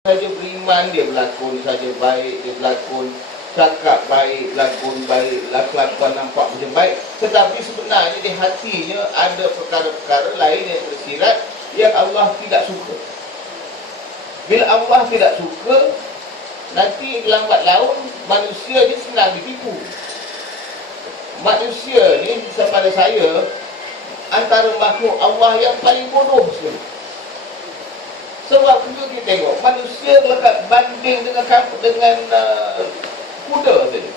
saja beriman, dia berlakon saja baik, dia berlakon cakap baik, lakon baik, kelakuan nampak macam baik, tetapi sebenarnya di hatinya ada perkara-perkara lain yang tersirat yang Allah tidak suka. Bila Allah tidak suka, nanti lambat laun manusia ni senang ditipu. Manusia ni pada saya antara makhluk Allah yang paling bodoh sekali. Sebab kita tengok manusia lekat banding dengan kuda saja.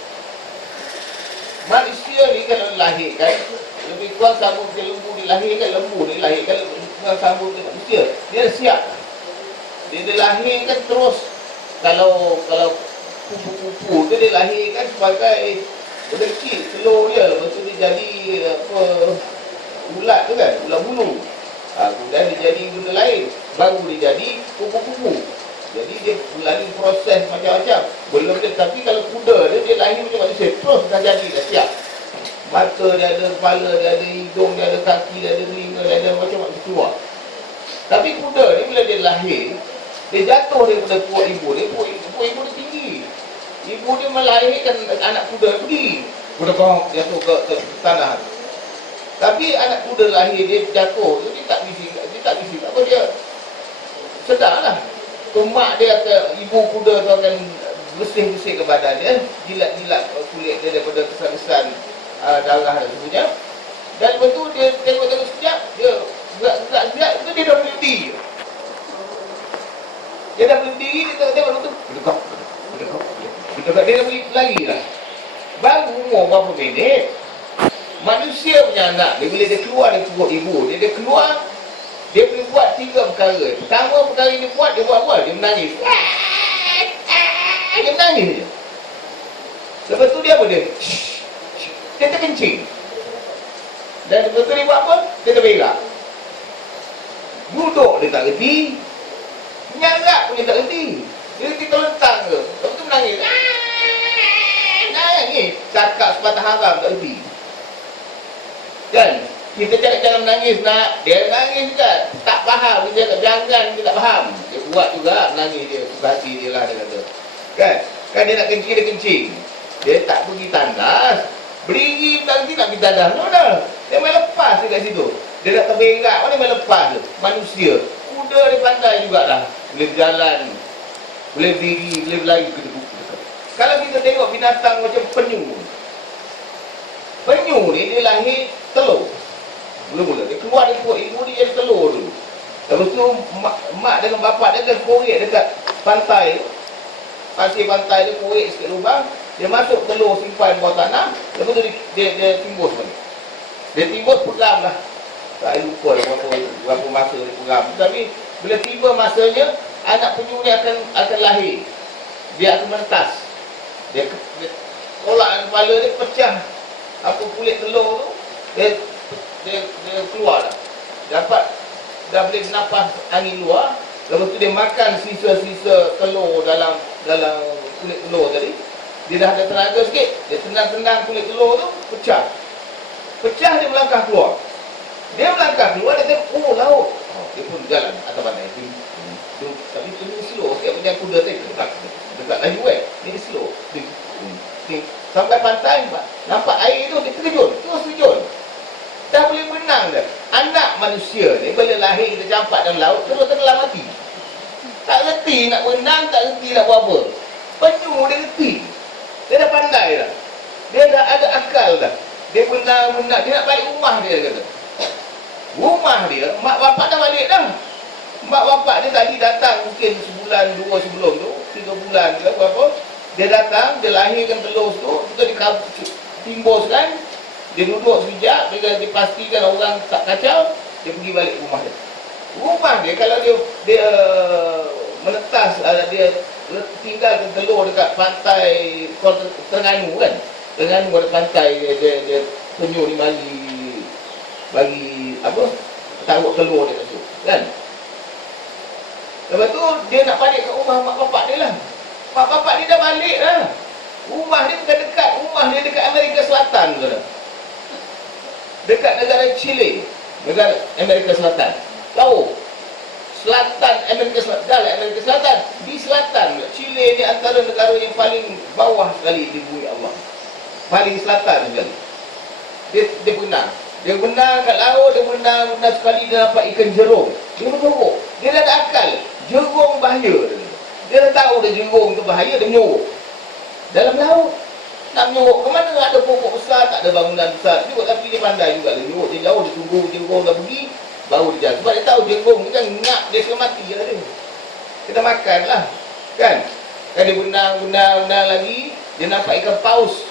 Manusia ni kalau dilahirkan lebih kurang sambung ke lembu dilahirkan, lembu dilahirkan lebih kurang sambung ke manusia. Dia siap. Dia dilahirkan terus kalau kupu-kupu tu dia lahirkan sebagai benda kecil, telur dia, lepas tu dia jadi ulat tu kan, ulat bulu. Kemudian dia jadi benda lain, baru dia jadi kupu-kupu. Jadi dia melalui proses macam-macam. Belum dia, tapi kalau kuda dia lahir macam manusia, terus dah jadi, dah siap. Mata dia ada, kepala dia ada, hidung dia ada, kaki dia ada, telinga dia ada, macam-macam keluar. Tapi kuda ni bila dia lahir, dia jatuh daripada puak ibu dia, puak ibu dia tinggi. Ibu dia melahirkan anak kuda pergi. Kuda kau jatuh ke tanah. Tapi anak kuda lahir dia jatuh, dia tak bising, apa dia sedarlah. Mak dia ke ibu kuda tu akan bersih-bersih ke badan dia, jilat-jilat kulit dia daripada kesan-kesan darah dan sebagainya. Dan lepas tu dia tengok-tengok sekejap, dia gerak-gerak sekejap, tu dia dah berhenti. Dia dah berhenti, dia tengok-tengok tu, berdekap. Dia dah boleh lari lah. Baru umur berapa minit, manusia punya anak, bila dia keluar dari perut ibu, dia keluar, dia boleh buat 3 perkara. Pertama perkara dia buat, dia buat-buat, dia menangis. Dia menangis je. Lepas tu dia apa dia? Dia terkencing. Dan lepas tu dia buat apa? Dia terberak. Duduk dia tak reti, nyarap pun dia tak reti. Dia reti terlentang ke. Lepas tu menangis. Nangis. Cakap sepatah haram tak reti. Kan? Kita cakap jangan menangis nak, dia nangis juga. Tak faham, dia cakap jangan, dia tak faham. Dia buat juga, menangis dia, suka hati dia lah, dia kata. Kan dia nak kencing, dia kencing. Dia tak pergi tandas, berdiri tak pergi tandas. No. Dia main lepas dia kat situ. Dia nak terberak, mana main lepas tu. Manusia, kuda dia pandai jugalah. Boleh berjalan, boleh berdiri, boleh berlari. Kalau kita tengok binatang macam penyu. Penyu ni dia lahir telur. Mula-mula dia keluar dari perut ibu dia jadi telur dulu. Lepas tu mak dengan bapak dia akan korek dekat pantai. Pasir pantai dia korek sikit lubang, dia masuk telur simpan bawah tanah. Lepas tu dia timbus balik. Dia timbus peram lah. Saya lupa berapa masa dia peram. Tapi bila tiba masanya, anak penyu ni akan lahir. Dia akan menetas. Dia tolak kepala dia, pecah apa kulit telur tu, dia keluar dah. Dah boleh bernafas angin luar. Lepas tu dia makan sisa-sisa telur dalam kulit telur tadi. Dia dah ada tenaga sikit, dia tendang-tendang kulit telur tu, pecah. Dia melangkah keluar. Dia tengok, oh laut. Dia pun jalan atas pandai. Tapi tu dia slow sikit macam kuda tadi. Dekat laju kan. Dia slow. Sampai pantai, nampak air tu, dia terjun. Dah boleh berenang dah. Anak manusia ni bila lahir kita campak dalam laut, terus tenggelam mati. Tak reti nak berenang, tak reti nak buat apa. Penyu dia reti. Dia dah pandai dah. Dia dah ada akal dah. Dia berenang, dia nak balik rumah dia kata. Rumah dia, mak bapak dah balik dah. Mak bapak dia tadi datang mungkin sebulan, 2 sebelum tu, 3 bulan ke apa. Dia datang, dia lahirkan telur tu, kita ditimbuskan. Dia duduk sekejap, bila dipastikan orang tak kacau, dia pergi balik rumah dia. Rumah dia, kalau dia menetas, dia tinggalkan telur dekat pantai Terengganu kan. Terengganu ada pantai, dia penyu ni bagi apa, taruh telur dia kat situ kan. Lepas tu, dia nak balik ke rumah mak bapak dia lah. Mak bapak dia dah balik lah. Rumah dia bukan dekat, rumah dia dekat Amerika Selatan tu dah. Dekat negara Chile, negara Amerika Selatan. Tahu? selatan Amerika Selatan, di selatan Chile ni antara negara yang paling bawah sekali di bumi Allah, paling selatan sekali. Dia berenang kat laut, dia berenang sekali dia dapat ikan jerung, dia menyorok. Dia dah ada akal jerung bahaya, dia dah tahu dia jerung tu bahaya, dia menyorok dalam laut. Nak menyorok ke mana? Ada pokok besar, tak ada bangunan besar juga, tapi dia pandai juga dia menyorok. Dia jauh, dia tunggu jerung dah pergi baru dia jalan. Sebab dia tahu jerung ni kan ngap, dia suka mati lah dia. Kita makan lah kan dia berenang lagi, dia nampak ikan paus.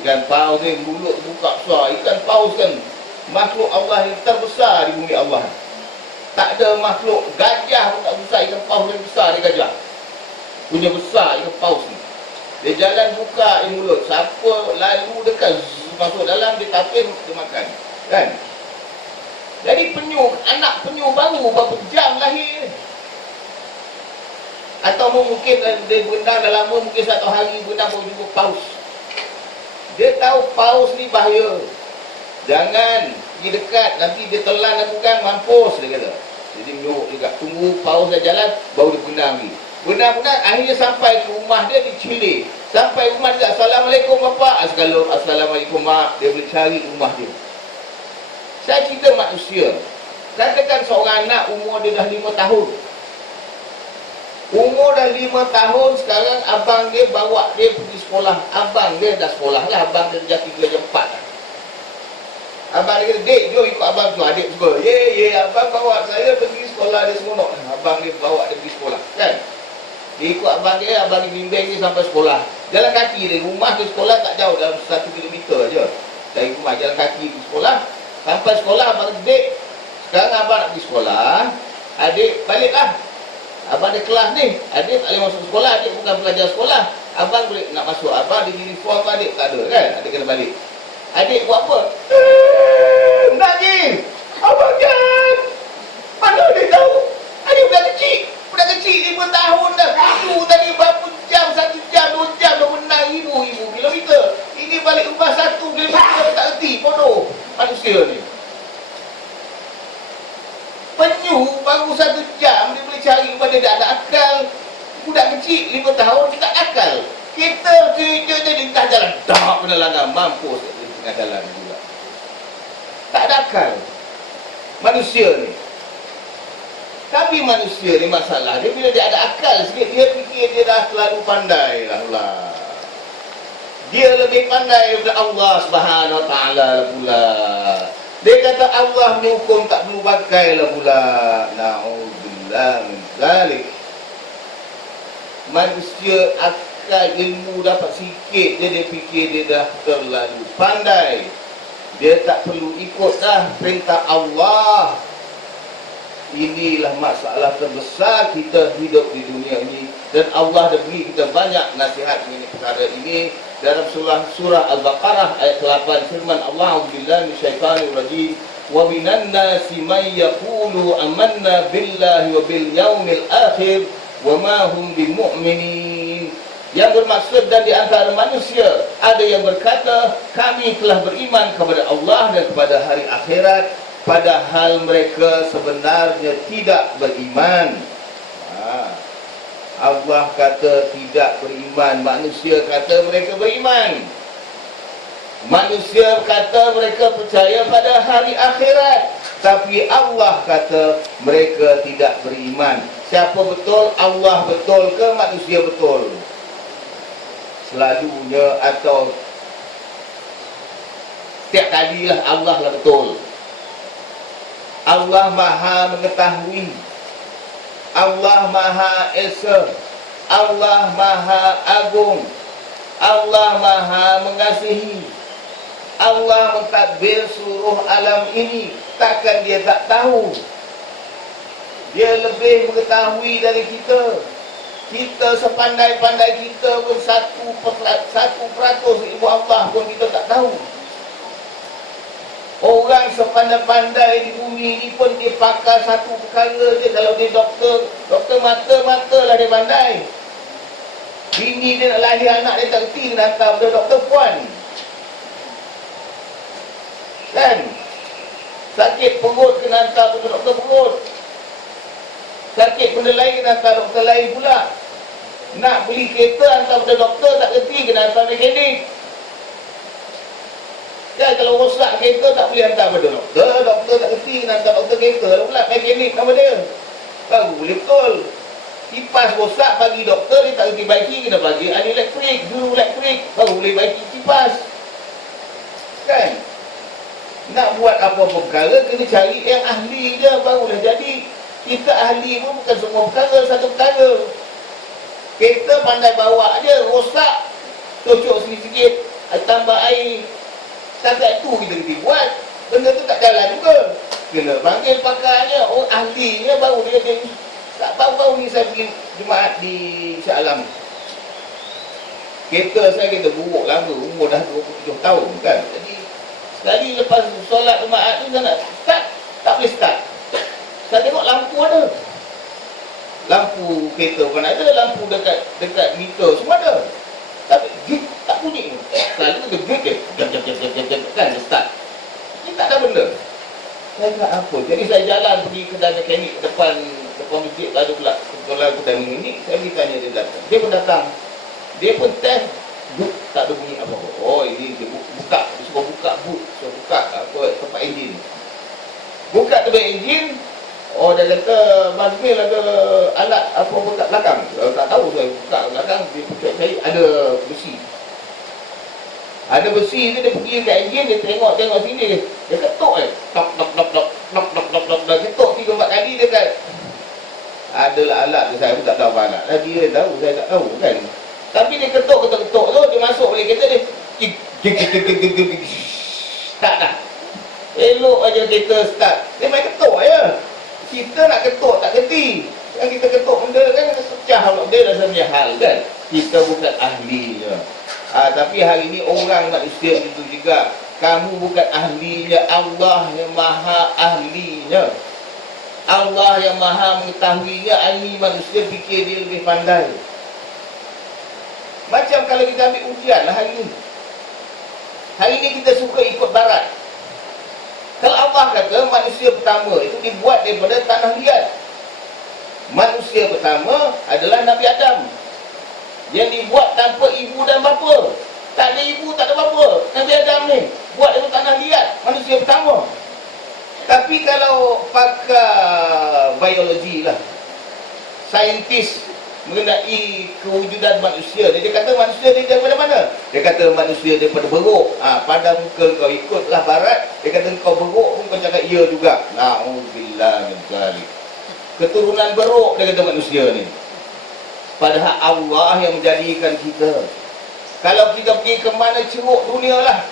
Ikan paus ni mulut buka besar. Ikan paus kan makhluk Allah yang terbesar di bumi Allah. Tak ada makhluk, gajah pun tak besar, ikan paus yang besar dia gajah punya besar ikan paus ni. Dia jalan buka mulut, siapa lalu dekat masuk dalam, dia tapis, dia makan kan. Jadi anak penyu baru berapa jam lahir, atau mungkin dia berenang dah lama, mungkin 1 hari berenang baru jumpa paus. Dia tahu paus ni bahaya, jangan pergi dekat, nanti dia telan aku kan, mampus dia kata. Jadi menyorok juga, tunggu paus dah jalan baru dia berenang lagi. Berenang akhirnya sampai ke rumah dia di Chile. Sampai rumah dia, Assalamualaikum bapa. Assalamualaikum mak. Dia boleh cari rumah dia. Saya cerita manusia, katakan seorang anak umur dia dah 5 tahun. Umur dah 5 tahun, sekarang abang dia bawa dia pergi sekolah. Abang dia dah sekolah lah, abang dia dah 3 jam 4 lah. Abang dia kata, dek, jom ikut abang tu. Adik suka, ye, abang bawa saya pergi sekolah, dia seronok. Abang dia bawa dia pergi sekolah, kan. Dia ikut abang dia bimbing dia sampai sekolah. Jalan kaki dia, rumah ke sekolah tak jauh, dalam 1 kilometer je. Dari rumah, jalan kaki ke sekolah. Sampai sekolah, abang kata, dek, sekarang abang nak pergi sekolah, adik baliklah. Abang ada kelas ni, adik tak boleh masuk sekolah, adik bukan pelajar sekolah. Abang boleh nak masuk, abang ada uniform, adik tak ada kan, adik kena balik. Adik buat apa? Tak je, abang jangan. Mana dia tahu? Adik budak kecil 5 tahun dah. Itu tadi berapa jam, 1 jam, 2 jam dah menang ribu kilometer. Ini balik rumah 1 kilometer tak erti, bodoh manusia ni. Penyu baru 1 jam dia boleh cari rumah dia, ada akal. Budak kecil 5 tahun dia tak akal. Kita dia tengah jalan, dah kena langgar, mampus dia tengah jalan juga. Tak ada akal manusia ni. Tapi manusia ni masalah dia, bila dia ada akal sikit, dia fikir dia dah terlalu pandai lah. Dia lebih pandai daripada Allah Subhanahu Wa Taala pula. Dia kata Allah ni hukum tak perlu pakai lah pula. Na'udzubillah min zalik. Manusia akal ilmu dapat sikit, dia fikir dia dah terlalu pandai. Dia tak perlu ikut dah perintah Allah. Inilah masalah terbesar kita hidup di dunia ini. Dan Allah dah beri kita banyak nasihat mengenai perkara ini. Dalam surah Al-Baqarah ayat 8, firman Allah, A'udzubillahi minasyaitanir rajim, wa minan nasi may yaqulu amanna billahi wa bil yaumil akhir wa ma hum bimu'minin. Yang bermaksud, dan di antara manusia ada yang berkata kami telah beriman kepada Allah dan kepada hari akhirat, padahal mereka sebenarnya tidak beriman. Allah kata tidak beriman, manusia kata mereka beriman. Manusia kata mereka percaya pada hari akhirat, tapi Allah kata mereka tidak beriman. Siapa betul? Allah betul ke manusia betul? Selalunya atau setiap kalilah Allah lah betul. Allah Maha mengetahui, Allah Maha Esa, Allah Maha Agung, Allah Maha mengasihi, Allah mentadbir seluruh alam ini. Takkan dia tak tahu? Dia lebih mengetahui dari kita. Kita sepandai-pandai kita pun 1% ilmu Allah pun kita tak tahu. Orang sepandai-pandai di bumi ini pun dia pakar satu perkara je. Kalau dia doktor mata lah dia pandai. Bini dia nak lahir anak dia tak kerti, kena hantar pada doktor puan. Kan? Sakit perut kena hantar pada doktor perut. Sakit benda lain kena hantar doktor lain pula. Nak beli kereta hantar pada doktor tak kerti, kena hantar mekanik. Ya, kalau rosak kereta tak boleh hantar pada doktor, doktor tak kerti, kena hantar doktor kereta pula, mekanik nama dia. Baru boleh betul. Kipas rosak bagi doktor, dia tak kerti baiki, kena bagi ahli elektrik, guru elektrik, baru boleh baiki kipas. Kan? Nak buat apa-apa perkara, kena cari yang ahli je, barulah jadi. Kita ahli pun bukan semua perkara, satu perkara. Kereta pandai bawa je, rosak, cocok sikit-sikit, tambah air. Setakat itu kita pergi buat. Benda tu tak jalan juga. Kena panggil pakarnya, ahlinya, baru dia tak tahu ni saya pergi jemaat di Shah Alam. Kereta saya kita buruk lama, umur dah 27 tahun kan. Jadi sekali lepas solat jemaat ni saya nak start, tak boleh start. Saya tengok lampu ada. Lampu kereta pun ada, lampu dekat meter semua ada. Tapi gig tak bunyi. Selalu dia gig je. Kan dia start. Ni tak ada benda. Saya ingat apa. Jadi saya jalan pergi kedai mekanik depan masjid, ada pula sekolah kedai mekanik. Saya pergi tanya dia datang. Dia pun datang. Dia pun test, boot tak ada bunyi apa-apa. Oh ini dia buka, dia suruh buka boot, suruh buka apa tempat enjin. Buka tempat enjin. Oh dia kata Mazmil ada alat apa pun kat belakang. Tak tahu saya buka belakang, dia pucuk saya ada besi. Ada besi tu dia pergi kat enjin, dia tengok sini dia ketuk tok tok ketuk 3-4 kali dekat. Adalah alat tu, saya pun tak tahu apa alat. Dia tahu, saya tak tahu kan. Tapi dia ketuk tu, dia masuk balik kereta dia. Start dah. Elok aja kereta start. Dia main ketuk aja. Kita nak ketuk tak kerti. Yang kita ketuk benda kan pecah pula. Dia rasa punya hal kan. Kita bukan ahli je. Tapi hari ni orang manusia itu juga. Kamu bukan ahlinya, Allah yang maha ahlinya. Allah yang maha mengetahuinya. Ahli manusia fikir dia lebih pandai. Macam kalau kita ambil ujian lah hari ni. Hari ni kita suka ikut barat. Kalau Allah kata manusia pertama itu dibuat daripada tanah liat. Manusia pertama adalah Nabi Adam, yang dibuat tanpa ibu dan bapa. Tak ada ibu, tak ada bapa. Nabi Adam ni buat daripada tanah liat, manusia pertama. Tapi kalau pakar biologi lah, saintis mengenai kewujudan manusia, dia kata manusia ni daripada mana? Dia kata manusia daripada beruk. Pada muka kau ikutlah barat, dia kata kau beruk pun kau cakap ya juga. Na'udzubillah min dzalik. Keturunan beruk dia kata manusia ni. Padahal Allah yang menjadikan kita. Kalau kita pergi ke mana ceruk dunia lah.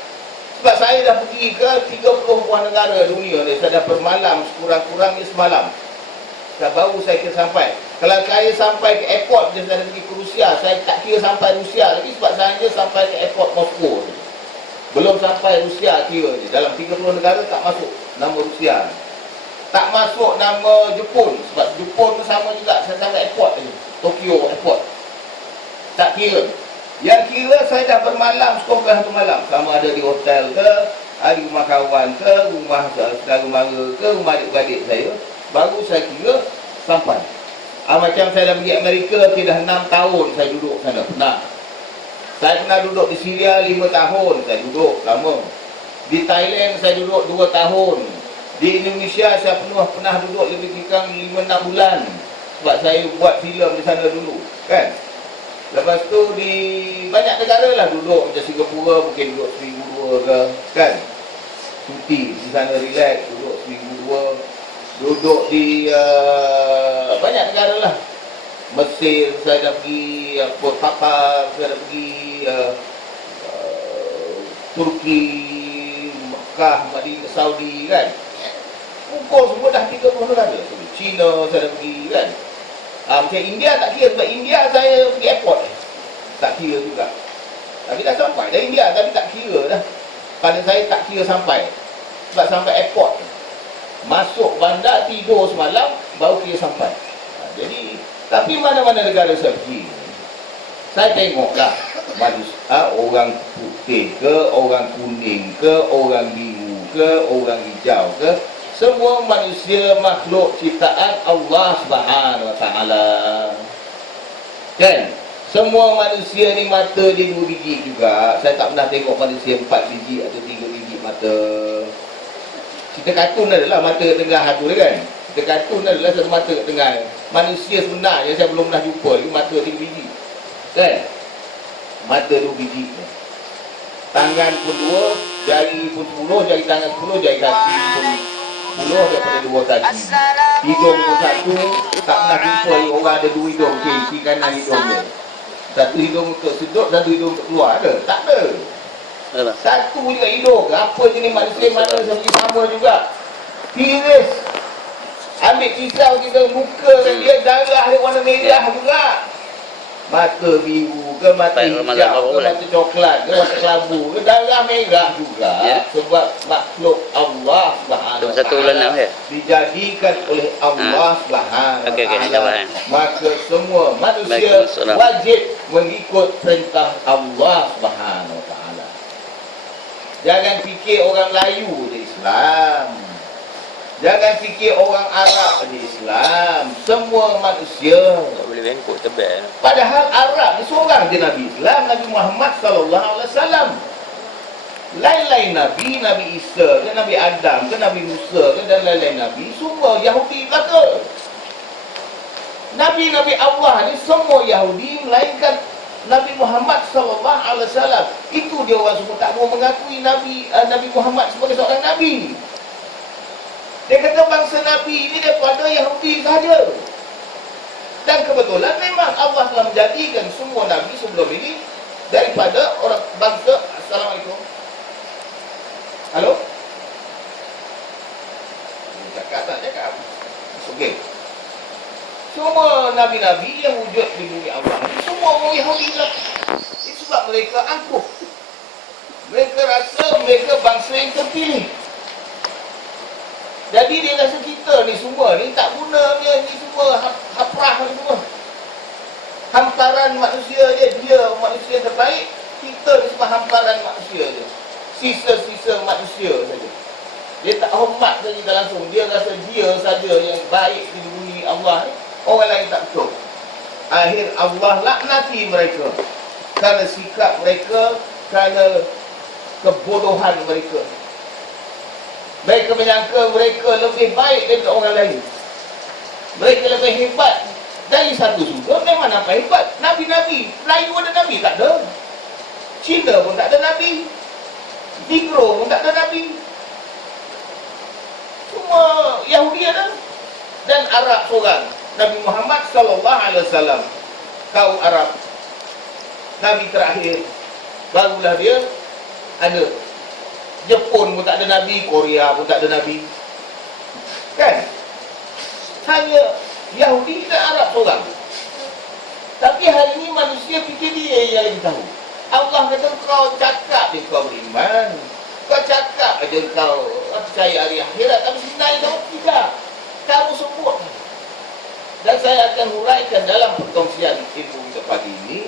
Sebab saya dah pergi ke 30 buah negara dunia ni. Saya dah bermalam sekurang-kurangnya semalam. Baru saya kira sampai. Kalau saya sampai ke airport, saya dah pergi ke Rusia, saya tak kira sampai Rusia lagi sebab saya hanya sampai ke airport Moskow. Belum sampai Rusia kira je. Dalam 30 negara tak masuk nama Rusia. Tak masuk nama Jepun. Sebab Jepun pun sama juga. Saya sampai airport je. Tokyo airport. Tak kira. Yang kira saya dah bermalam sekurang satu malam. Sama ada di hotel ke, di rumah kawan ke, rumah saudara mara ke, rumah adik-beradik saya. Baru saya kira sampai. Macam saya dah pergi Amerika, dah 6 tahun saya duduk sana. Pernah. Saya pernah duduk di Syria 5 tahun. Saya duduk lama. Di Thailand saya duduk 2 tahun. Di Indonesia saya pernah duduk lebih kurang 5-6 bulan. Sebab saya buat filem di sana dulu. Kan? Lepas tu di banyak negara lah duduk. Macam Singapura mungkin duduk seminggu 2 ke. Kan? Cuti di sana relax. Duduk seminggu 2. Duduk di banyak negara lah. Mesir saya dah pergi, Qatar saya dah pergi, Turki, Mekah, Madinah, Saudi kan. Pukul semua dah 30 negara. China saya dah pergi kan. Macam India tak kira sebab India saya pergi airport. Tak kira juga. Tapi dah sampai dah India, tapi tak kira dah. Pada saya tak kira sampai. Sebab sampai airport. Masuk bandar, tidur semalam, baru kira sampai. Jadi, tapi mana-mana negara saya pergi, saya tengoklah manusia, orang putih ke, orang kuning ke, orang biru ke, orang hijau ke, semua manusia makhluk ciptaan Allah Subhanahu Wa Taala. Kan? Semua manusia ni mata dia 2 biji juga. Saya tak pernah tengok manusia 4 biji atau 3 biji mata. Cerita kartun adalah mata kat tengah tu kan. Cerita kartun adalah satu mata kat tengah. Manusia sebenarnya saya belum pernah jumpa lagi mata 3 biji. Kan? Mata 2 biji. Tangan pun 2, jari pun 10, jari tangan 10, jari kaki pun 10 daripada 2 kaki. Hidung pun 1, tak pernah jumpa orang ada 2 hidung, kiri kanan hidung dia. Satu hidung untuk sedut, satu hidung untuk keluar ada? Tak ada. Satu juga hidung. Apa jenis manusia mana sama juga. Tiris. Ambil pisau kita buka dia, darah dia warna merah juga. Mata biru ke, mata hijau ke, mata coklat ke, mata kelabu ke, darah merah juga. Sebab makhluk Allah Subhanahu Wa Taala dijadikan oleh Allah Subhanahu Wa Taala. Maka semua manusia wajib mengikut perintah Allah Subhanahu Wa Taala. Jangan fikir orang Melayu je Islam. Jangan fikir orang Arab je Islam. Semua manusia. Tak boleh bengkok tebal. Padahal Arab ni seorang je Nabi Islam, Nabi Muhammad sallallahu alaihi wasallam. Lain-lain Nabi, Nabi Isa ke, Nabi Adam ke, Nabi Musa ke, dan lain-lain Nabi, semua Yahudi belaka. Nabi-Nabi Allah ni semua Yahudi, melainkan Nabi Muhammad sallallahu alaihi wasallam. Itu dia orang semua tak mau mengakui Nabi Muhammad sebagai seorang Nabi. Dia kata bangsa Nabi ini daripada Yahudi sahaja. Dan kebetulan memang Allah telah menjadikan semua Nabi sebelum ini daripada orang bangsa. Assalamualaikum. Halo? Cakap tak cakap? Okey. Semua Nabi-Nabi yang wujud di bumi Allah semua orang Yahudi lah. Itu sebab mereka angkuh. Mereka rasa mereka bangsa yang terpilih. Jadi dia rasa kita ni semua ni tak gunanya, ni semua haprah ni semua. Hamparan manusia dia manusia terbaik, kita ni semua hamparan manusia je. Sisa-sisa manusia saja. Dia tak hormat saja kita langsung, dia rasa dia saja yang baik di bumi Allah ni, orang lain tak betul. Akhir Allah laknati mereka kerana sikap mereka, kerana kebodohan mereka. Mereka menyangka mereka lebih baik daripada orang lain. Mereka lebih hebat dari satu sudut. Memang nampak hebat. Nabi-Nabi, Melayu ada Nabi? Tak ada. Cina pun tak ada Nabi. Negro pun tak ada Nabi. Semua Yahudi ada. Dan Arab seorang. Nabi Muhammad sallallahu alaihi wasallam, kaum Arab, Nabi terakhir. Barulah dia ada. Jepun pun tak ada Nabi, Korea pun tak ada Nabi. Kan? Hanya Yahudi dan Arab seorang. Tapi hari ini manusia fikir dia yang lebih tahu. Allah kata kau cakap dia kau beriman. Kau cakap aja kau percaya hari akhirat. Tapi sebenarnya kau tidak. Kamu sebut. Dan saya akan huraikan dalam perkongsian ilmu kita pagi ini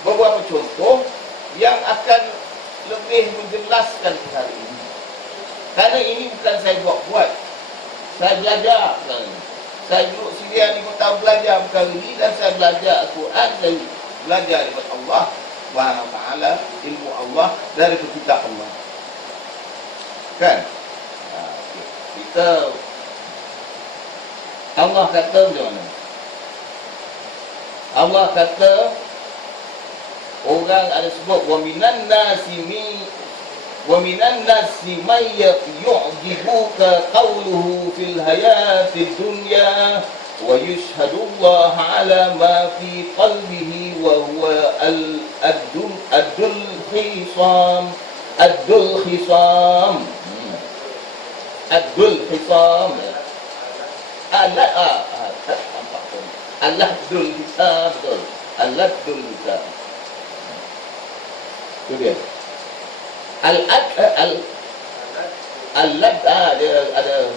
beberapa contoh yang akan lebih menjelaskan hari ini. Karena ini bukan saya buat-buat. Saya belajar. Saya duduk sini 5 tahun belajar perkara ini dan saya belajar Al-Quran dan belajar daripada Allah Subhanahu Wa Taala, ilmu Allah dari kitab Allah. Kan? Kita Allah kata macam mana? Allah kata orang ada sebut wa minan nasi may yu'jibuka qawluhu fil hayatid dunya wa yashhadullaha ala ma fi qalbihi wa huwa ad-dul khisam itu dia. Al-lad dia ada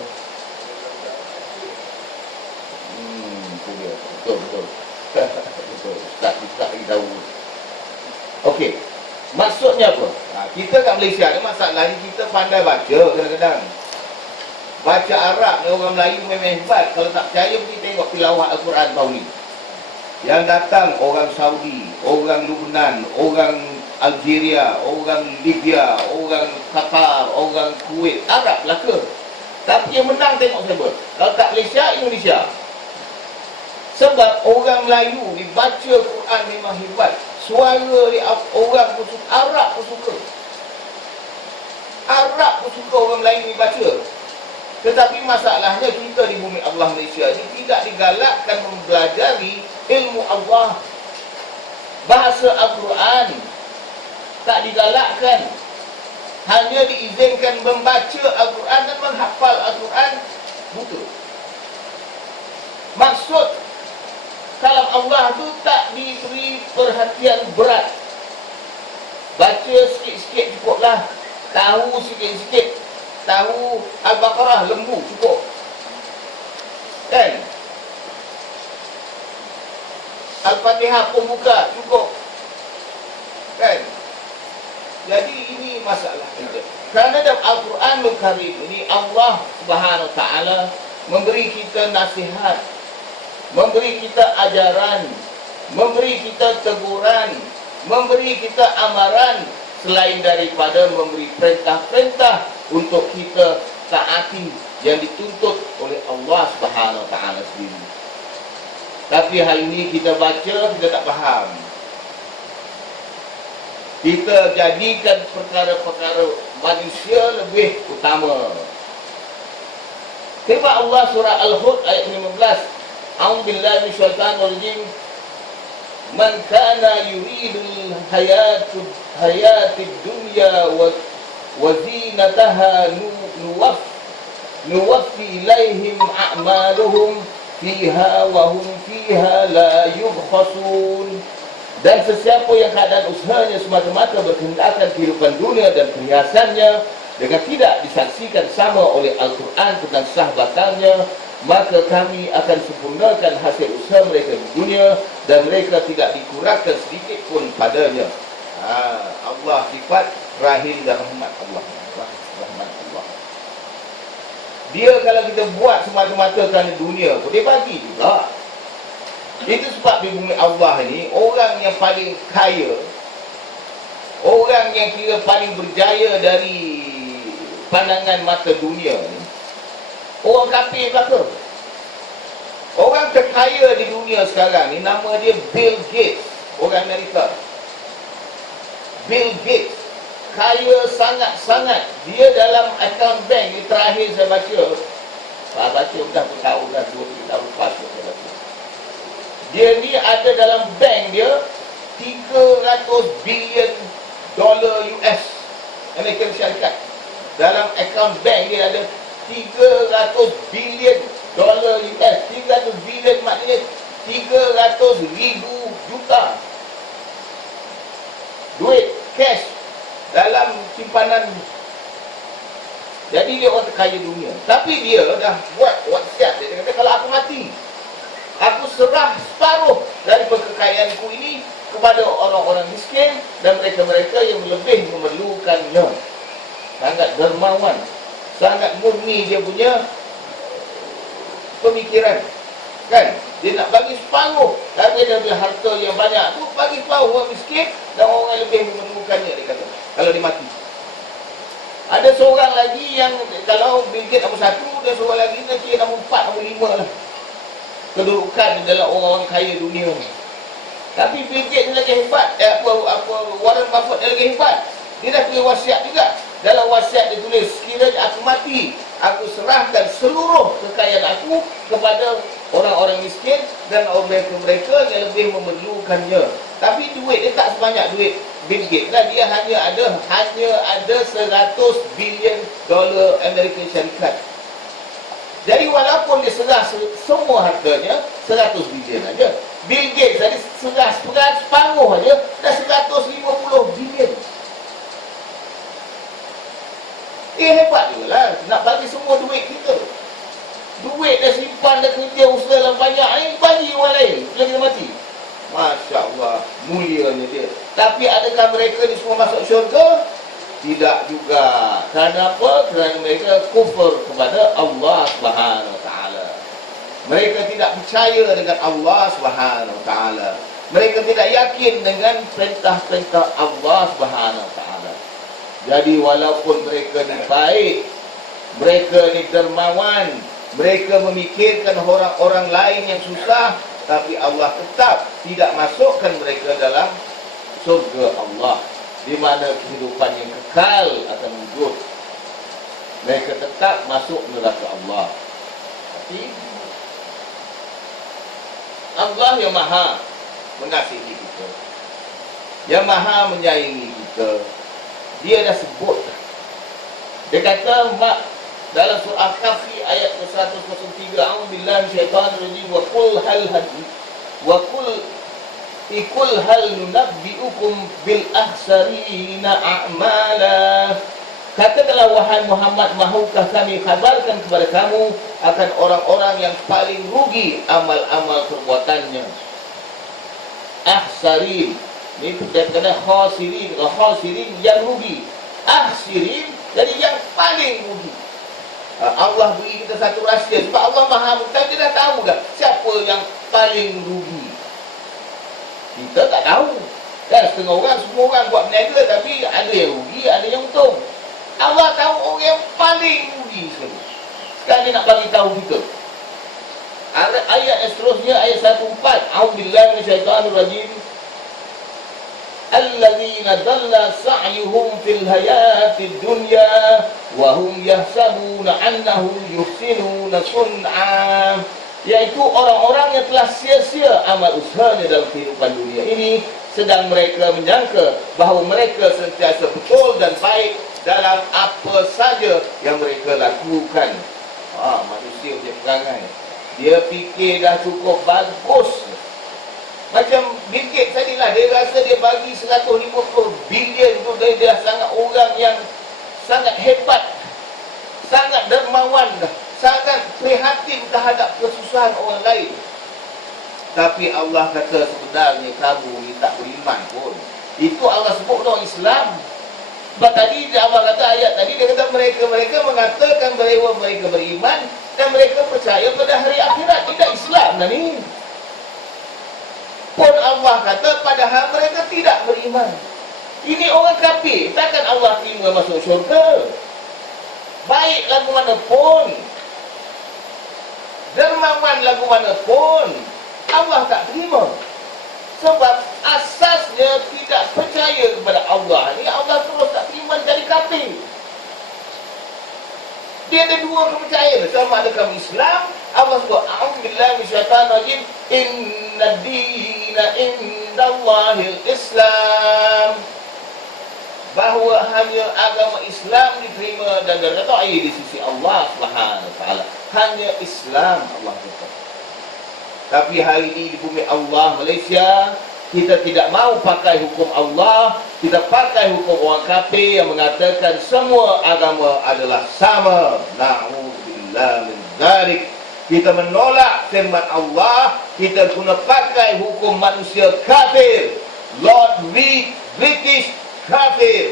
itu dia. Betul. Betul. Tak lagi tahu. Okey. Maksudnya apa? Kita kat Malaysia ni masalahnya kita pandai baca kadang-kadang. Baca Arab ni orang Melayu memang hebat. Kalau tak percaya, pergi tengok tilawah Al-Quran tahun ni. Yang datang orang Saudi, orang Lebanon, orang Algeria, orang Libya, orang Qatar, orang Kuwait, Arab lah ke? Tapi yang menang tengok siapa? Kalau tak Malaysia, Indonesia. Sebab orang Melayu ni baca Quran memang hebat. Suara dia orang pun suka, Arab pun suka. Arab pun suka orang Melayu ni baca. Tetapi masalahnya kita di bumi Allah Malaysia ni tidak digalakkan mempelajari ilmu Allah. Bahasa Al-Quran tak digalakkan. Hanya diizinkan membaca Al-Quran dan menghafal Al-Quran. Betul. Maksud kalam Allah tu tak diberi perhatian berat. Baca sikit-sikit cukuplah. Tahu sikit-sikit. Tahu Al-Baqarah lembu cukup. Kan? Al-Fatihah pun buka cukup. Kan? Jadi ini masalah kita. Kerana dalam Al-Quranul Karim ini Allah Subhanahu Taala memberi kita nasihat, memberi kita ajaran, memberi kita teguran, memberi kita amaran, selain daripada memberi perintah-perintah untuk kita taati yang dituntut oleh Allah Subhanahu Wa Taala sendiri. Tapi hal ini kita baca, kita tak faham. Kita jadikan perkara-perkara manusia lebih utama. Firman Allah surah Al-Hud ayat 15. A'udzubillahi minasyaitanir rajim. Man kana yuridul hayatid dunya wa zinataha nuwaffi ilaihim a'maluhum fiha wa hum fiha la yubkhasun. Dan sesiapa yang keadaan usahanya semata-mata berkehendakkan kehidupan dunia dan perhiasannya dengan tidak disaksikan sama oleh Al-Quran tentang sah batalnya, maka kami akan sempurnakan hasil usaha mereka di dunia dan mereka tidak dikurangkan sedikit pun padanya. Allah sifat rahim dan rahmat Allah. Rahmat Allah. Dia kalau kita buat semata-mata kerana dunia, dia bagi juga. Itu sebab di bumi Allah ni, orang yang paling kaya, orang yang kira paling berjaya dari pandangan mata dunia ni, orang kafir ke? Orang terkaya di dunia sekarang ni, nama dia Bill Gates, orang Amerika. Bill Gates kaya sangat-sangat. Dia dalam akaun bank ni, terakhir saya baca dah bertahun dah, 2-3 tahun lepas saya baca. Dia ni ada dalam bank dia 300 bilion dolar US, Amerika Syarikat. Dalam akaun bank dia ada 300 bilion dolar US. 300 bilion maknanya 300 ribu juta duit cash dalam simpanan. Jadi dia orang terkaya dunia. Tapi dia dah buat wasiat. Dia kata, kalau aku mati, aku serah separuh dari kekayaanku ini kepada orang-orang miskin dan mereka-mereka yang lebih memerlukannya. Sangat dermawan, sangat murni dia punya pemikiran. Kan? Dia nak bagi separuh dari harta yang banyak tu, bagi separuh orang miskin dan orang yang lebih memerlukannya, dia kata, kalau dia mati. Ada seorang lagi yang, kalau Bill Gates nombor 1, dan seorang lagi nanti nombor 4, nombor 5 lah kedudukan dalam orang-orang kaya dunia ni. Tapi Bill Gates ni lagi hebat. Warren Buffett ni lagi hebat. Dia dah tulis wasiat juga. Dalam wasiat dia tulis, sekiranya aku mati, aku serahkan seluruh kekayaan aku kepada orang-orang miskin dan mereka-mereka yang lebih memerlukannya. Tapi duit dia tak sebanyak duit Bill Gates lah. Dia hanya ada 100 bilion dolar Amerika Syarikat. Jadi walaupun dia serah semua hartanya 100 bilion aja, Bill Gates tadi serah separuh aja dah 150 bilion. Hebat juga lah. Nak bagi semua duit kita. Duit dah simpan, dah kerja usaha dalam banyak, ini bagi orang lain bila kita mati. Masya Allah, mulianya dia. Tapi adakah mereka ni semua masuk syurga? Tidak juga. Kerana apa? Kerana mereka kufur kepada Allah Subhanahu Wa Taala. Mereka tidak percaya dengan Allah Subhanahu Wa Taala. Mereka tidak yakin dengan perintah-perintah Allah Subhanahu Wa Taala. Jadi walaupun mereka ni baik, mereka ni dermawan, mereka memikirkan orang-orang lain yang susah, tapi Allah tetap tidak masukkan mereka dalam surga Allah, di mana kehidupan yang kekal akan wujud. Mereka tetap masuk neraka Allah. Tapi Allah yang maha mengasihi kita, yang maha menyayangi kita. Dia dah sebut. Dia kata dalam surah Kahfi ayat ke-103, A'udzubillahi minasyaitanir rajim, wa qul hal nunabbi'ukum bil akhsarina a'mala. Katakanlah wahai Muhammad, mahukah kami kabarkan kepada kamu akan orang-orang yang paling rugi amal-amal perbuatannya. Akhsarin, ini kata khasirin, khasirin yang rugi. Akhsirin, jadi yang paling rugi. Allah beri kita satu rahsia, sebab Allah maha mengetahui, dia dah tahu dah siapa yang paling rugi. Kita tak tahu. Dan setengah orang, semua orang buat berniaga, tapi ada yang rugi, ada yang untung. Allah tahu orang yang paling rugi sekali. Sekarang dia nak bagi tahu kita. Ayat yang seterusnya, ayat 104, A'udzubillahi minasyaitanir rajim. Alladzina dalla sa'yuhum fil hayatid dunya wa hum yahsabuna annahum yuhsinuna sun'a. Iaitu orang-orang yang telah sia-sia amal usahanya dalam kehidupan dunia ini, sedang mereka menyangka bahawa mereka sentiasa betul dan baik dalam apa saja yang mereka lakukan. Manusia punya perangai, dia fikir dah cukup bagus. Macam Bill Gates tadilah, dia rasa dia bagi 150 bilion tu, dia sangat orang yang sangat hebat, sangat dermawan dah, sangat prihatin terhadap kesusahan orang lain. Tapi Allah kata sebenarnya kamu ni tak beriman pun. Itu Allah sebut orang Islam. Sebab tadi Allah kata, ayat tadi dia kata mereka mengatakan bahawa mereka beriman dan mereka percaya pada hari akhirat. Tidak Islam dah ni. Pun Allah kata padahal mereka tidak beriman. Ini orang kafir, takkan Allah terima masuk syurga? Baik lagu mana pun, dermawan lagu mana pun, Allah tak terima. Sebab asasnya tidak percaya kepada Allah ni, Allah terus tak terima, jadi kafir. Dia ada dua kepercayaan. Sama ada kamu Islam, Allah sebut A'udzubillahi minasyaitanir rajim, inna dina indallahil Islam, bahawa hanya agama Islam diterima dan diredai di sisi Allah Subhanahu Wa Taala. Hanya Islam, Allah kata. Tapi hari ini di bumi Allah Malaysia, kita tidak mau pakai hukum Allah, kita pakai hukum orang kafir yang mengatakan semua agama adalah sama. Na'udzubillah min dzalik. Kita menolak firman Allah, kita guna pakai hukum manusia kafir. Lord Reed, British kafir.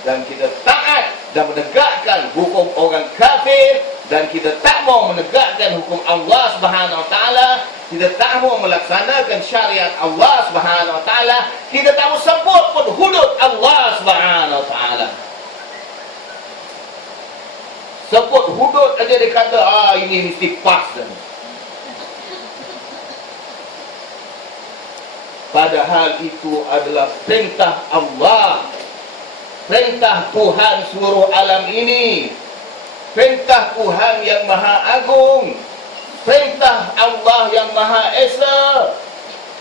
Dan kita taat dan menegakkan hukum orang kafir, dan kita tak mau menegakkan hukum Allah Subhanahu Wa Taala. Kita tak mau melaksanakan syariat Allah Subhanahu Wa Taala. Kita tak mau sebut pun hudud Allah Subhanahu Wa Taala. Sebut hudud aja dia kata, ini mesti pas dah. Padahal itu adalah perintah Allah, perintah Tuhan seluruh alam ini, perintah Tuhan yang Maha Agung, perintah Allah yang Maha Esa.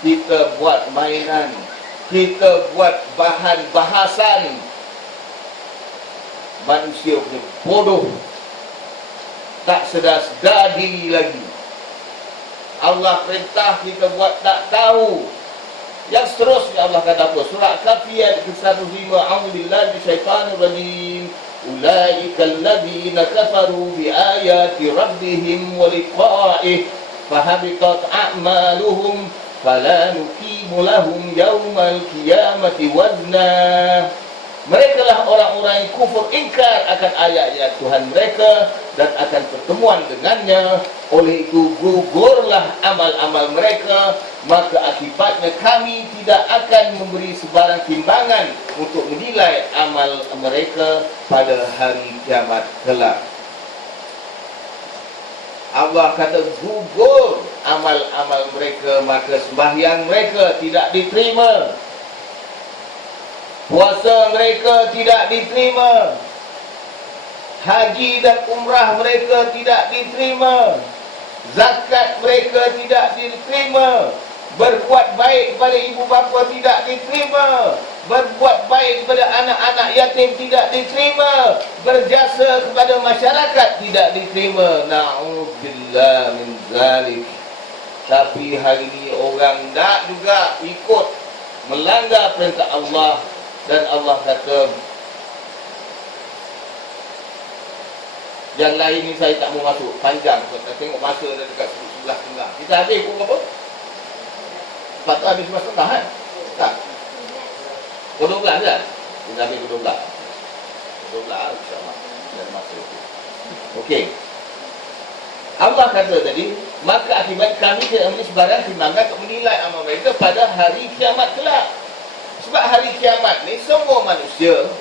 Kita buat mainan, kita buat bahan bahasan. Manusia punya bodoh, tak sedar diri lagi. Allah perintah kita buat tak tahu. Yang seterusnya Allah kata apa? Surah Kahfi ayat ke-105, A'udzubillahi minasyaitanir rajim. Ulaika alladziina kafaru biayati rabbihim wa liqa'ihi fahabitat a'maluhum fala nuqimu lahum yaumal qiyamati wazna. Mereka lah orang-orang yang kufur ingkar akan ayat-ayat Tuhan mereka dan akan pertemuan dengannya. Oleh itu gugurlah amal-amal mereka, maka akibatnya kami tidak akan memberi sebarang timbangan untuk menilai amal mereka pada hari kiamat kelak. Allah kata gugur amal-amal mereka, maka sembahyang mereka tidak diterima, puasa mereka tidak diterima, haji dan umrah mereka tidak diterima, zakat mereka tidak diterima, berbuat baik kepada ibu bapa tidak diterima, berbuat baik kepada anak-anak yatim tidak diterima, berjasa kepada masyarakat tidak diterima. Na'udzubillah min zalik. Tapi hari ini orang tak juga ikut melanggar perintah Allah. Dan Allah kata, yang lain ni saya tak mau masuk, panjang. Kita tengok masa dah dekat 11.30. Kita habis pukul berapa? Lepas tu habis 11.30 kan? Tak? Pukul 12 kan? Kita habis pukul 12. Pukul 12 insyaAllah. Dan masa itu. Okey. Allah kata tadi, maka akibat kami tidak memberi sebarang timbangan untuk menilai amal mereka pada hari kiamat kelak. Sebab hari kiamat ni semua manusia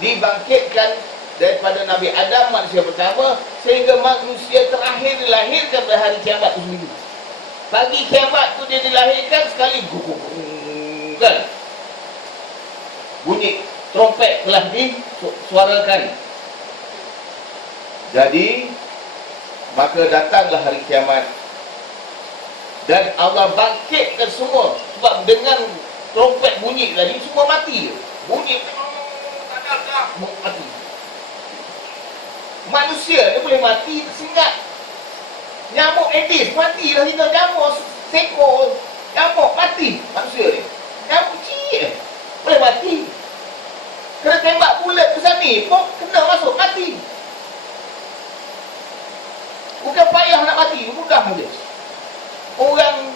dibangkitkan daripada Nabi Adam, manusia pertama, sehingga manusia terakhir dilahirkan pada hari kiamat itu sendiri. Pagi kiamat tu dia dilahirkan sekali kan? Bunyi trompet telah disuarakan. Jadi maka datanglah hari kiamat dan Allah bangkitkan semua. Sebab dengan trompet bunyi tadi semua mati. Bunyi mati. Manusia dia boleh mati tersengat. Nyamuk Aedes mati dah, tinggal nyamuk sekor nyamuk mati manusia ni. Nyamuk kecil boleh mati. Kena tembak bulat ke sana pun kena masuk mati. Bukan payah nak mati, mudah saja. Orang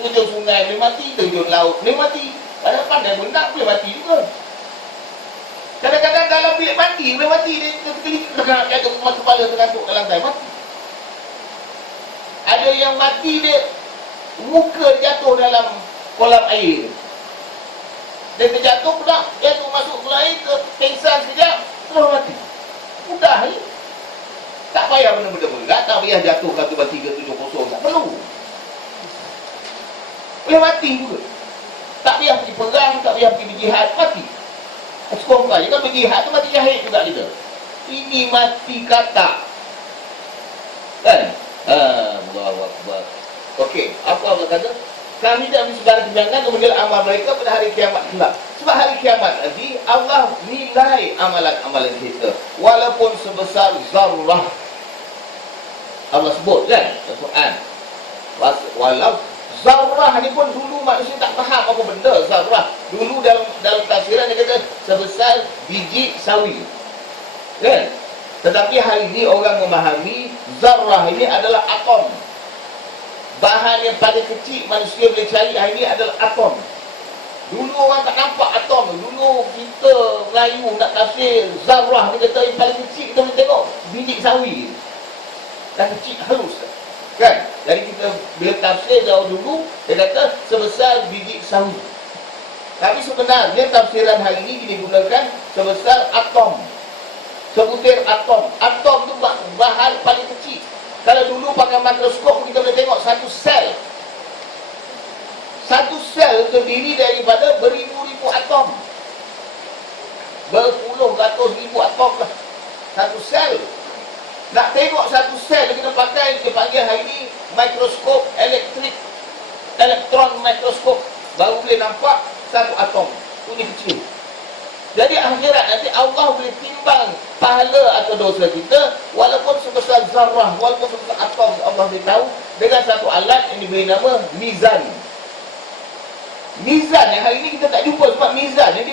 terjun sungai boleh mati, terjun laut boleh mati. Padahal pandai berenang boleh mati juga. Kadang-kadang dalam bilik mandi boleh mati. Dia terkeliling, jatuh kepala tergantuk ke lantai, mati. Ada yang mati dia muka jatuh dalam kolam air. Dia terjatuh pula, jatuh masuk kolam air, pingsan sekejap, terus mati. Mudah je. Tak payah benda-benda berat, tak payah jatuh kata 370, tak perlu. Boleh mati juga. Tak payah pergi perang, tak payah pergi berjihad, mati. Sekurang je kan berjihad tu mati syahid juga kita. Ini mati kata. Kan? Allahu Akbar. Okey, apa Allah kata? Kami tidak beri sebarang timbangan untuk menilai amal mereka pada hari kiamat kelak. Sebab hari kiamat nanti Allah nilai amalan-amalan kita walaupun sebesar zarrah. Allah sebut kan dalam Quran. Walau zarrah ni pun dulu manusia tak faham apa benda zarrah. Dulu dalam tafsiran dia kata sebesar biji sawi. Kan? Tetapi hari ini orang memahami zarrah ini adalah atom. Bahan yang paling kecil manusia boleh cari hari ini adalah atom. Dulu orang tak nampak atom. Dulu kita Melayu nak tafsir zarrah, dia kata yang paling kecil kita boleh tengok biji sawi. Dan kecil halus kan? Jadi kita bila tafsir jauh dulu dia kata sebesar biji sawi. Tapi sebenarnya tafsiran hari ini digunakan sebesar atom. Sebutir atom. Atom tu bahan paling kecil. Kalau dulu pakai mikroskop kita boleh tengok satu sel. Satu sel terdiri daripada beribu-ribu atom. Berpuluh ratus ribu atom lah satu sel. Nak tengok satu sel kita pakai, kita panggil hari ini mikroskop elektron mikroskop, baru boleh nampak satu atom. Ini kecil. Jadi akhirat nanti Allah boleh timbang pahala atau dosa kita walaupun sebesar zarrah, walaupun sebesar atom. Allah beritahu dengan satu alat yang diberi nama mizan. Mizan yang hari ini kita tak jumpa sebab mizan yang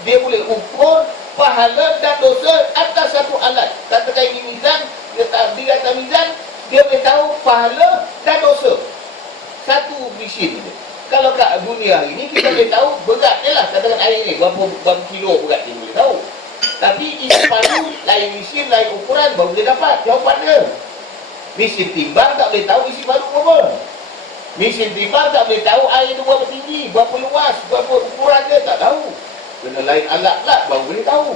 dia boleh ukur pahala dan dosa atas satu alat. Katakan ini mizan, dia atas mizan, dia boleh tahu pahala dan dosa. Satu mesin je. Kalau kat dunia hari ni kita boleh tahu berat dia lah. Katakan air ni berapa kilo berat dia boleh tahu. Tapi isi padu, lain mesin, lain ukuran baru boleh dapat jawapan dia. Mesin timbang tak boleh tahu isi padu berapa. Mesin timbang tak boleh tahu air tu berapa tinggi, berapa luas, berapa ukuran dia, tak tahu. Kena lain alat pula baru boleh tahu.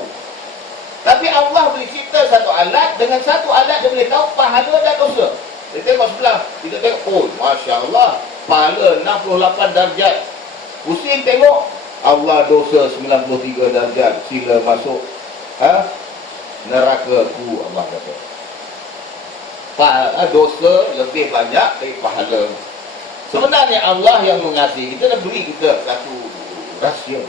Tapi Allah boleh cipta satu alat, dengan satu alat dia boleh tahu pahala dan dosa. Kita tengok sebelah, kita tengok, oh Masya Allah, pahala 68 darjat. Pusing tengok, Allah dosa 93 darjat, sila masuk neraka ku, Allah kata. Dosa lebih banyak dari pahala. Sebenarnya Allah yang mengasihi kita dan beri kita satu rahsia,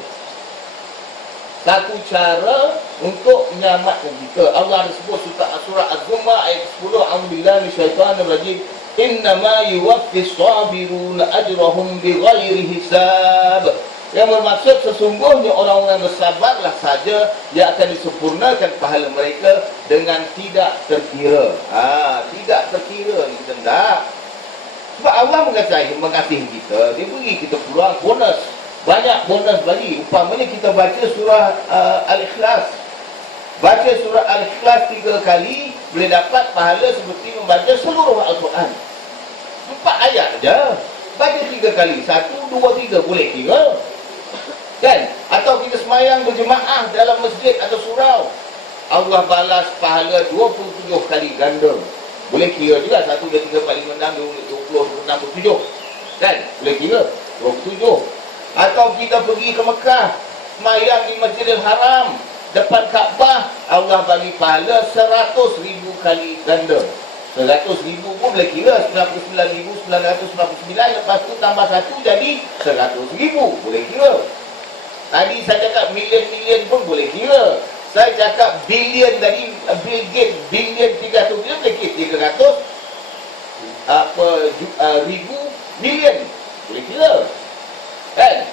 satu cara untuk menyelamatkan kita. Allah ada sebut surah Az-Zumar ayat 10, A'udzubillahi minasyaitanir rajim. Innama yuwaffis sabiruna ajrahum bighairi hisab. Yang bermaksud sesungguhnya orang-orang bersabarlah saja yang akan disempurnakan pahala mereka dengan tidak terkira. Tidak terkira ni kita tak. Sebab Allah mengasihi kita, dia beri kita peluang bonus. Banyak bonus bagi. Umpamanya kita baca surah Al-Ikhlas. Baca surah Al-Ikhlas 3 kali boleh dapat pahala seperti membaca seluruh Al-Quran. 4 ayat saja. Baca 3 kali. 1, 2, 3 boleh kira. Kan? Atau kita semayang berjemaah dalam masjid atau surau, Allah balas pahala 27 kali ganda. Boleh kira juga. 1, 2, 3, 4, 5, 6, 20, 26, 27. Kan? Boleh kira 27. Atau kita pergi ke Mekah, semayang di Masjidil Haram depan Kaabah, Allah bagi pahala 100,000 kali ganda. 100,000 pun boleh kira 99,999. Lepas tu tambah 1 jadi 100,000. Boleh kira. Tadi saya cakap million pun boleh kira. Saya cakap billion tadi, Bill Gates billion 300 bilion boleh kira 300 ribu million boleh kira. Kan?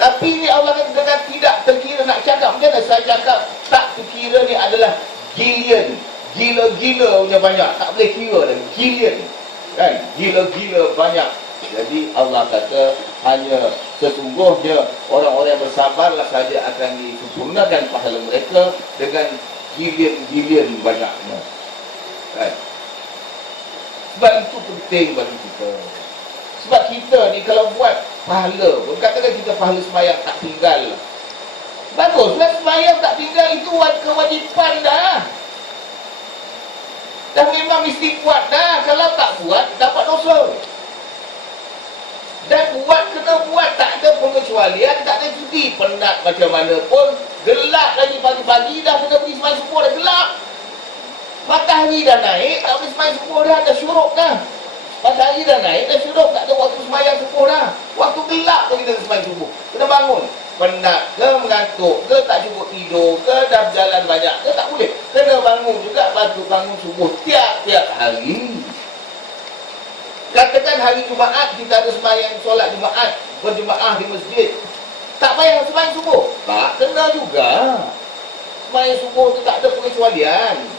Tapi ni Allah kata tidak terkira. Nak cakap macam mana? Saya cakap tak terkira ni adalah gilion. Gila-gila punya banyak. Tak boleh kira lagi. Gilion. Kan? Gila-gila banyak. Jadi Allah kata hanya sesungguhnya orang-orang yang bersabarlah saja akan disempurnakan pahala mereka dengan gilion-gilion banyaknya. Kan? Sebab itu penting bagi kita. Sebab kita ni kalau buat pahala, katakan kita pahala sembahyang tak tinggal, baguslah sembahyang tak tinggal, itu kewajipan dah. Dah memang mesti buat dah. Kalau tak buat, dapat dosa. Dan buat kena buat, tak ada pengecualian, tak ada cuti. Penat macam mana pun, gelap lagi pagi-pagi dah kena pergi sembahyang subuh, dah gelap. Matahari dah naik, tak boleh sembahyang subuh dah, dah syuruk dah. Matahari dah naik, dah syuruk, tak ada waktu sembahyang subuh dah. Waktu gelap tu kita sembahyang subuh. Kena bangun. Penat ke, mengantuk ke, tak cukup tidur ke, dah berjalan banyak ke, tak boleh. Kena bangun juga, bangun subuh tiap-tiap hari. Katakan hari Jumaat kita ada sembahyang solat Jumaat, berjemaah di masjid, tak payah sembahyang subuh? Tak, kena juga. Sembahyang subuh tu tak ada pengecualian.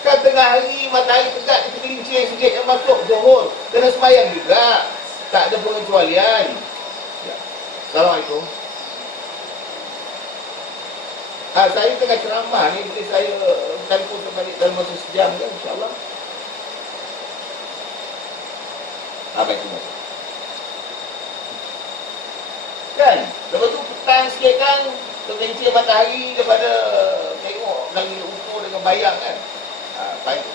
Kan tengah hari matahari tegak, kita gelincir sikit yang masuk Zuhur, kena sembahyang juga. Tak ada pengecualian. Ya. Assalamualaikum. Saya tengah ceramah ni, boleh saya telefon sebalik dalam masa sejam kan, insyaAllah. Apa itu maksud? Kan? Lepas tu petang sikit kan, tergencir matahari daripada tengok langit utuh dengan bayang kan.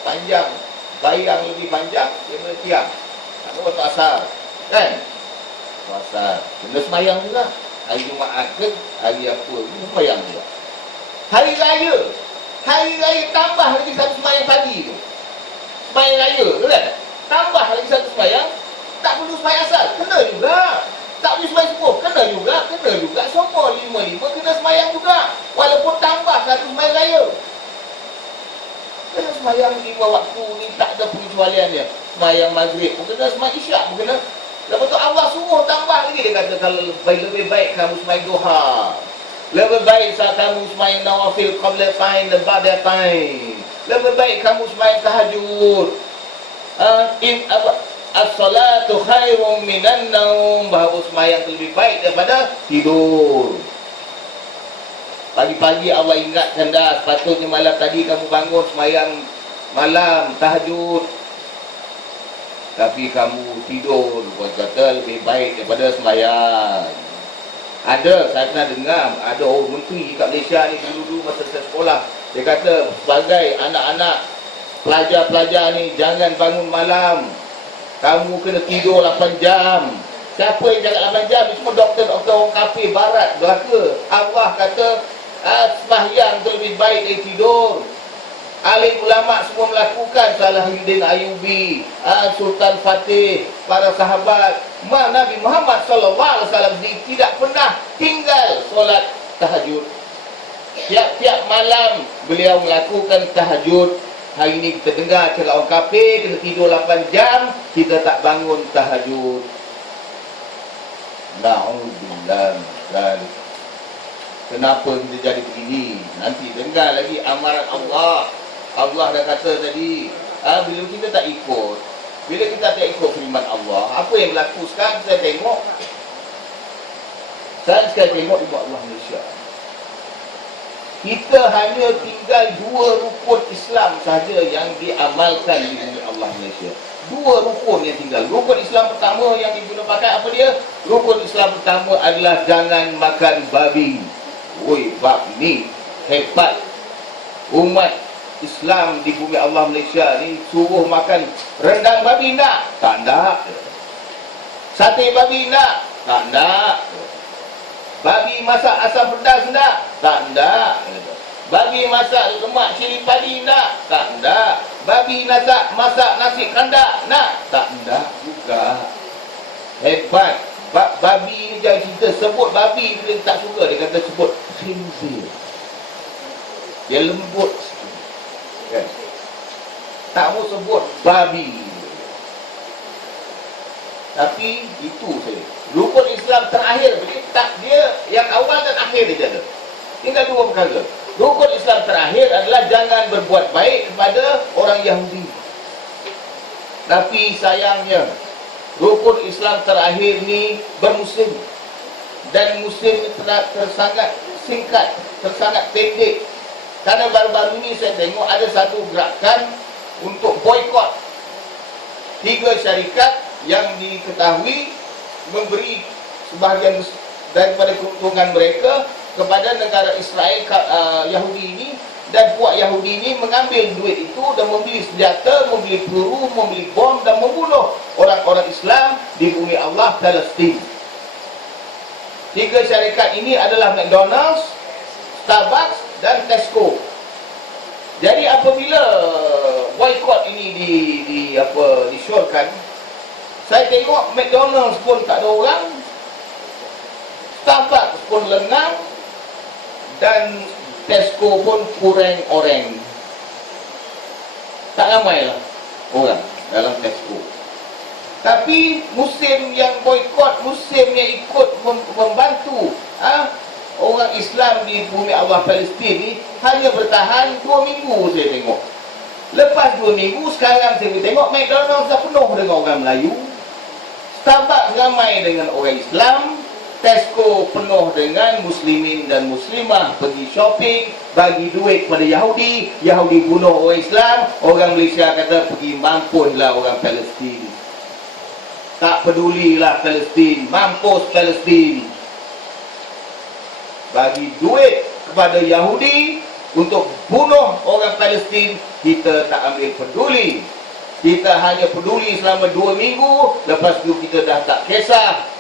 Panjang, bayang lebih panjang daripada tiang. Tak waktu asar. Kan? Asar. Kena semayang juga. Hari Jumaat ke, hari apa, kena semayang juga. Hari Raya tambah lagi satu semayang pagi tu. Semayang Raya tu kan? Tambah lagi satu semayang. Tak perlu semayang asar, kena juga. Tak perlu semayang subuh, kena juga. Semua 5-5 kena semayang juga. Walaupun tambah satu semayang Raya. Kena semayang 5 waktu ni tak ada pengecualiannya. Semayang maghrib pun kena, semayang isyak pun kena. Lepas tu Allah suruh tambah lagi. Dia kata kalau lebih baik kamu semayang duha, lebih baik saat kamu semayang nawafil qabla time dan ba'da time, lebih baik kamu semayang tahajud. as-salatu khairum minan naum, bahawa sembahyang lebih baik daripada tidur. Pagi-pagi Allah ingatkan dah, sepatutnya malam tadi kamu bangun sembahyang malam, tahajud, tapi kamu tidur. Buat kata lebih baik daripada sembahyang. Ada, saya pernah dengar, ada orang menteri kat Malaysia ni dulu masa saya sekolah, dia kata sebagai anak-anak pelajar-pelajar ni, jangan bangun malam, kamu kena tidur 8 jam. Siapa yang jaga 8 jam? Semua doktor-doktor orang kafir barat belaka. Allah kata sembahyang tu lebih baik dari tidur. Alim ulama semua melakukan. Salahuddin Ayyubi, Sultan Fatih, para sahabat. Nabi Muhammad SAW tidak pernah tinggal solat tahajud. Tiap-tiap malam beliau melakukan tahajud. Hari ini kita dengar cakap orang kafir kena tidur 8 jam, kita tak bangun tahajud. Na'udzubillah. Kenapa kita jadi begini? Nanti dengar lagi amaran Allah. Allah dah kata tadi, bila kita tak ikut, bila kita tak ikut firman Allah, apa yang berlaku sekarang saya tengok. Saya sekarang tengok di Allah Malaysia, kita hanya tinggal 2 rukun Islam saja yang diamalkan di negeri Allah Malaysia. 2 rukun yang tinggal. Rukun Islam pertama yang diguna pakai apa dia? Rukun Islam pertama adalah jangan makan babi. Woi, bab ni hebat. Umat Islam di bumi Allah Malaysia ni suruh makan rendang babi nak? Tak nak. Sate babi nak? Tak nak. Babi masak asam pedas nak? Tak nak. Babi masak lemak cili padi nak? Tak nak. Babi masak nasi kandak nak? Tak nak juga. Hebat. Babi ni jangan cerita sebut babi, dia tak suka, dia kata sebut khinzir. Dia lembut sikit, kan? Tak mau sebut babi. Tapi itu saja. Rukun Islam terakhir dia yang awal dan akhir dia ada. Tinggal 2 perkara. Rukun Islam terakhir adalah jangan berbuat baik kepada orang Yahudi. Tapi sayangnya rukun Islam terakhir ni bermusim. Dan musim tersangat singkat, tersangat pendek. Karena baru-baru ini saya tengok ada satu gerakan untuk boikot 3 syarikat yang diketahui memberi sebahagian daripada keuntungan mereka kepada negara Israel, Yahudi ini. Dan puak Yahudi ini mengambil duit itu dan membeli senjata, membeli peluru, membeli bom dan membunuh orang-orang Islam di bumi Allah Palestin. 3 syarikat ini adalah McDonald's, Starbucks dan Tesco. Jadi apabila boikot ini disyorkan, saya tengok McDonald's pun tak ada orang, Starbucks pun lengang, dan Tesco pun kurang orang. Tak ramai lah orang dalam Tesco. Tapi musim yang boikot, musim yang ikut membantu orang Islam di bumi Allah Palestin ni hanya bertahan 2 minggu saya tengok. Lepas 2 minggu, sekarang saya tengok McDonald's dah penuh dengan orang Melayu, Starbucks ramai dengan orang Islam, Tesco penuh dengan muslimin dan muslimah pergi shopping, bagi duit kepada Yahudi, Yahudi bunuh orang Islam, orang Malaysia kata pergi mampuslah orang Palestin. Tak pedulilah Palestin, mampus Palestin. Bagi duit kepada Yahudi untuk bunuh orang Palestin, kita tak ambil peduli. Kita hanya peduli selama 2 minggu, lepas tu kita dah tak kisah.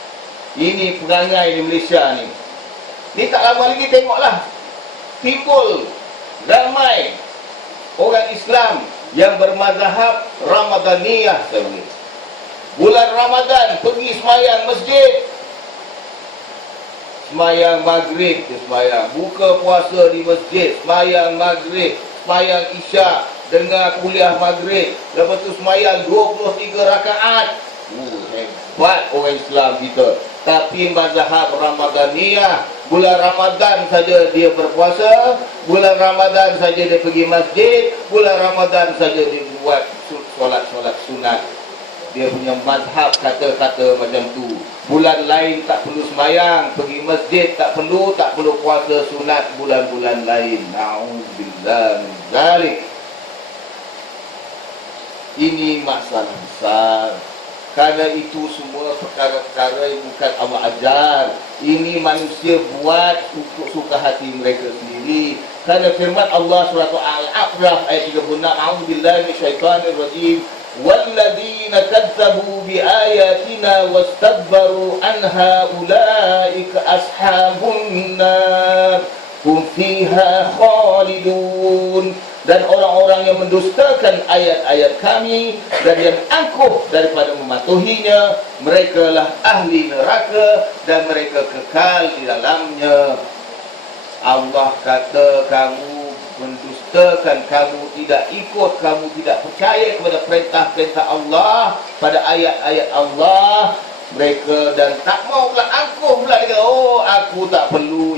Ini perangai di Malaysia ni. Ni tak lama lagi tengoklah, timbul ramai orang Islam yang bermazhab Ramadaniyah. Bulan Ramadan pergi sembahyang masjid, sembahyang maghrib dia sembahyang, buka puasa di masjid, sembahyang maghrib, sembahyang isyak, dengar kuliah maghrib, lepas tu sembahyang 23 rakaat. Hebat orang Islam kita. Tapi mazhab Ramadaniyah, bulan Ramadan saja dia berpuasa, bulan Ramadan saja dia pergi masjid, bulan Ramadan saja dia buat solat-solat sunat. dia punya mazhab kata-kata macam tu. Bulan lain tak perlu sembahyang, pergi masjid tak perlu puasa sunat bulan-bulan lain. Na'udzubillah min zalik. Ini masalah besar. Karena itu semua perkara-perkara yang bukan Allah ajar. Ini manusia buat untuk suka hati mereka sendiri. Karena firman Allah surah Al-A'raf ayat 36, A'udzubillahi minasyaitonir rajim. وَالَّذِينَ كَذَّبُوا بِآيَاتِنَا وَاسْتَكْبَرُوا عَنْهَا أُولَئِكَ أَصْحَابُ النَّارِ هُمْ فِيهَا خَالِدُونَ. Dan orang-orang yang mendustakan ayat-ayat kami dan yang angkuh daripada mematuhinya, mereka lah ahli neraka dan mereka kekal di dalamnya. Allah kata kamu mendustakan, kamu tidak ikut, kamu tidak percaya kepada perintah-perintah Allah, pada ayat-ayat Allah, mereka dan tak mau pula angkuh pula dia, oh aku tak perlu